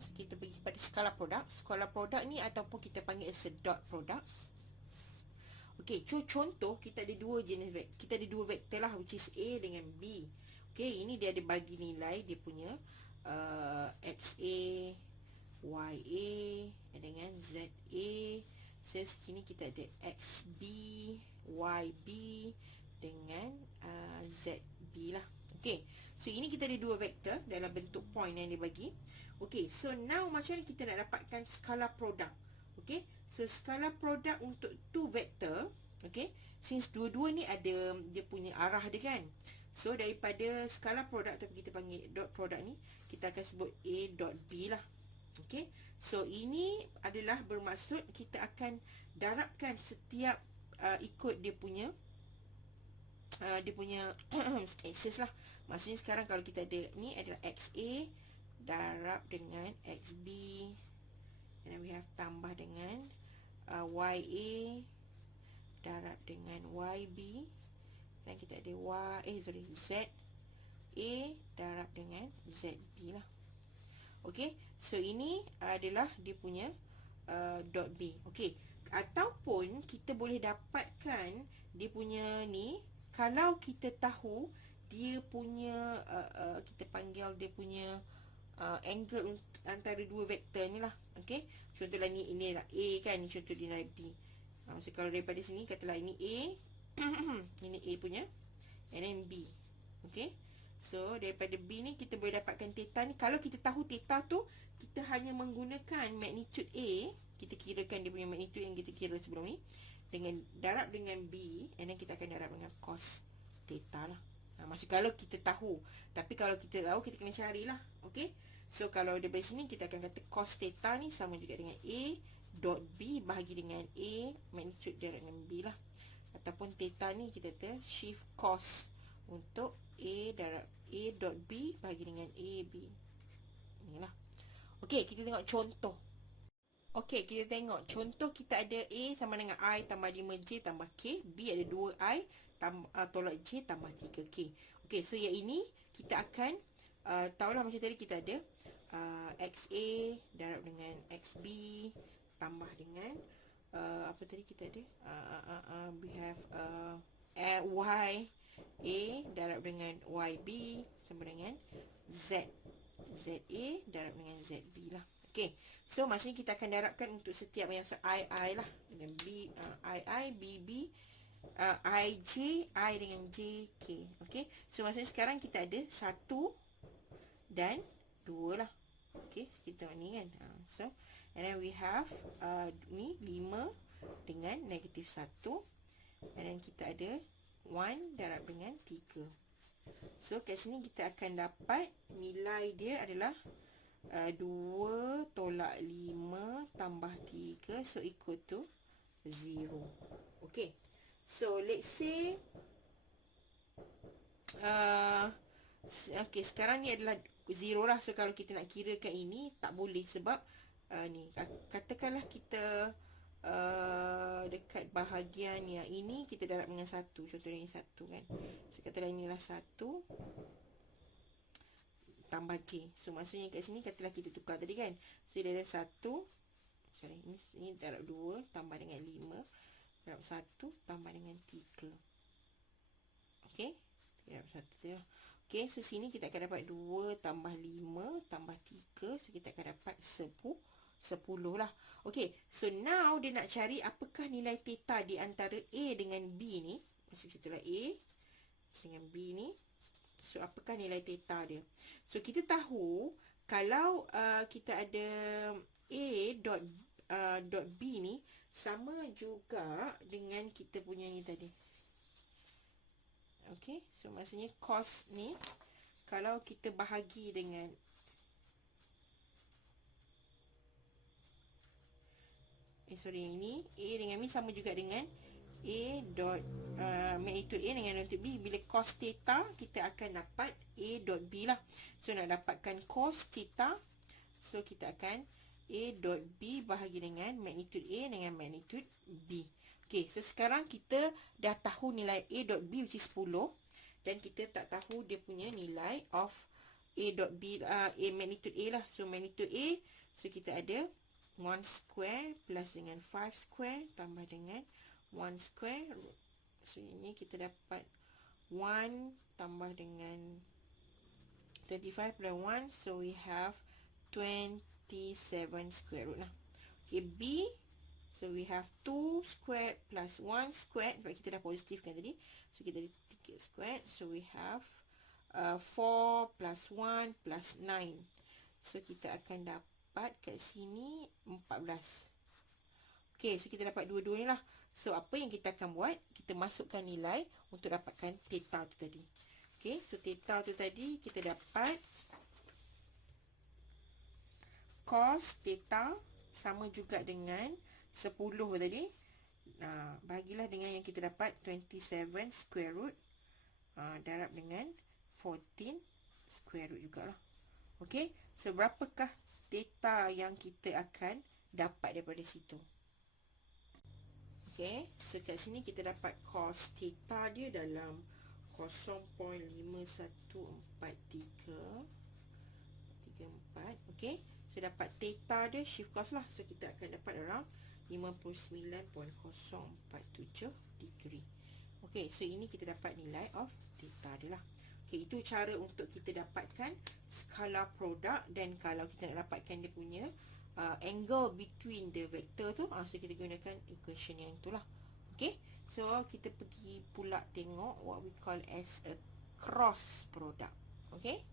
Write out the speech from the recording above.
So kita pergi kepada skala produk. Skala produk ni ataupun kita panggil as a dot product. Okey, contoh kita ada dua jenis vektor. Kita ada dua vektor lah, which is A dengan B. Okey, ini dia ada bagi nilai dia punya XA, YA dengan ZA. So sini kita ada XB, YB dengan ZB lah. Okey, so ini kita ada dua vektor dalam bentuk point yang dia bagi. Okey, so now macam mana kita nak dapatkan skala produk? Okey, so skala produk untuk two vektor. Okey, since dua-dua ni ada dia punya arah dia kan. So daripada skala produk atau kita panggil dot produk ni, kita akan sebut A dot B lah. Okey, so ini adalah bermaksud kita akan darabkan setiap ikut dia punya axis lah. Maksudnya sekarang kalau kita ada ni adalah XA darab dengan XB, and then we have tambah dengan YA darab dengan YB, dan kita ada ZA darab dengan ZB lah. Okey, so ini adalah dia punya dot B. Okey, ataupun kita boleh dapatkan dia punya ni kalau kita tahu dia punya kita panggil dia punya angle antara dua vektor ni lah. Okey, contohlah ni lah A kan, ni contoh dia nilai B. So kalau daripada sini katalah ini A ini A punya, and then B. Okey, so daripada B ni kita boleh dapatkan theta ni. Kalau kita tahu theta tu, kita hanya menggunakan magnitude A, kita kirakan dia punya magnitude yang kita kira sebelum ni, dengan darab dengan B, and then kita akan darab dengan cos theta lah. Maksud kalau kita tahu. Tapi kalau kita tahu, kita kena carilah. Okey, so kalau daripada sini kita akan kata cos theta ni sama juga dengan A dot B bahagi dengan A magnitude darab dengan B lah. Ataupun theta ni kita kata shift cos untuk A darab A dot B bahagi dengan AB. Inilah. Okey, kita tengok contoh. Okey, kita tengok contoh. Kita ada A sama dengan I tambah 5J tambah K. B ada 2I tolak J tambah 3K. Okey, so yang ini kita akan tahulah macam tadi kita ada XA darab dengan XB tambah dengan apa tadi kita ada we have Y A darab dengan YB sama dengan ZA darab dengan ZB lah. Okey, so maksudnya kita akan darabkan untuk setiap yang I lah dengan B, I, BB, IJ, I dengan JK. Okey, so maksudnya sekarang kita ada 1 dan 2 lah. Okey, so kita tengok ni kan. So and then we have ni 5 dengan negatif 1, and then kita ada 1 darab dengan 3. So kat sini kita akan dapat nilai dia adalah 2 tolak 5 tambah 3, so equal to 0. Okey, so let's say okey, sekarang ni adalah 0 lah. So kalau kita nak kirakan ini tak boleh sebab ni katakanlah kita dekat bahagian yang ini kita darab dengan 1. Contohnya ini 1 kan. So katalah inilah 1 tambah J. So maksudnya kat sini katalah kita tukar tadi kan. So dia ada 1, sorry, ini darab 2 tambah dengan 5 darab 1 tambah dengan 3. Okey, darab 1 tu lah. Okey, so sini kita akan dapat 2 tambah 5 tambah 3. So kita akan dapat 10 lah. Okey, so now dia nak cari apakah nilai theta di antara A dengan B ni. Maksud kita lah A dengan B ni. So apakah nilai theta dia? So kita tahu kalau kita ada A dot B ni sama juga dengan kita punya ni tadi. Okey, so maksudnya cos ni kalau kita bahagi dengan ini A dengan B sama juga dengan A dot magnitude A dengan magnitude B. Bila cos theta kita akan dapat A dot B lah. So nak dapatkan cos theta, so kita akan A dot B bahagi dengan magnitude A dengan magnitude B. Okey, so sekarang kita dah tahu nilai A dot B which is 10, dan kita tak tahu dia punya nilai of A dot B, A magnitude A lah. So magnitude A, so kita ada 1 square plus dengan 5 square tambah dengan 1 square. So ini kita dapat 1 tambah dengan 25 plus 1, so we have 27 square root lah. Okay, B, so we have 2 square plus 1 square, sebab kita dah positif kan tadi. So kita ada 3 square, so we have 4 plus 1 plus 9. So kita akan dapat kat sini 14. Okay, so kita dapat dua-dua ni lah. So apa yang kita akan buat, kita masukkan nilai untuk dapatkan theta tu tadi. Okay, so theta tu tadi kita dapat cos theta sama juga dengan 10 tadi. Bagilah dengan yang kita dapat 27 square root darab dengan 14 square root jugalah. Okay, so berapakah theta yang kita akan dapat daripada situ? Okay, so kat sini kita dapat cos theta dia dalam 0.514334. Okay, so dapat theta dia shift cos lah. So kita akan dapat around 59.047 degree. Okay, so ini kita dapat nilai of theta dia lah. Okay, itu cara untuk kita dapatkan skala produk. Dan kalau kita nak dapatkan dia punya angle between the vector tu, so kita gunakan equation yang itulah. Okay, so kita pergi pula tengok what we call as a cross product. Okay.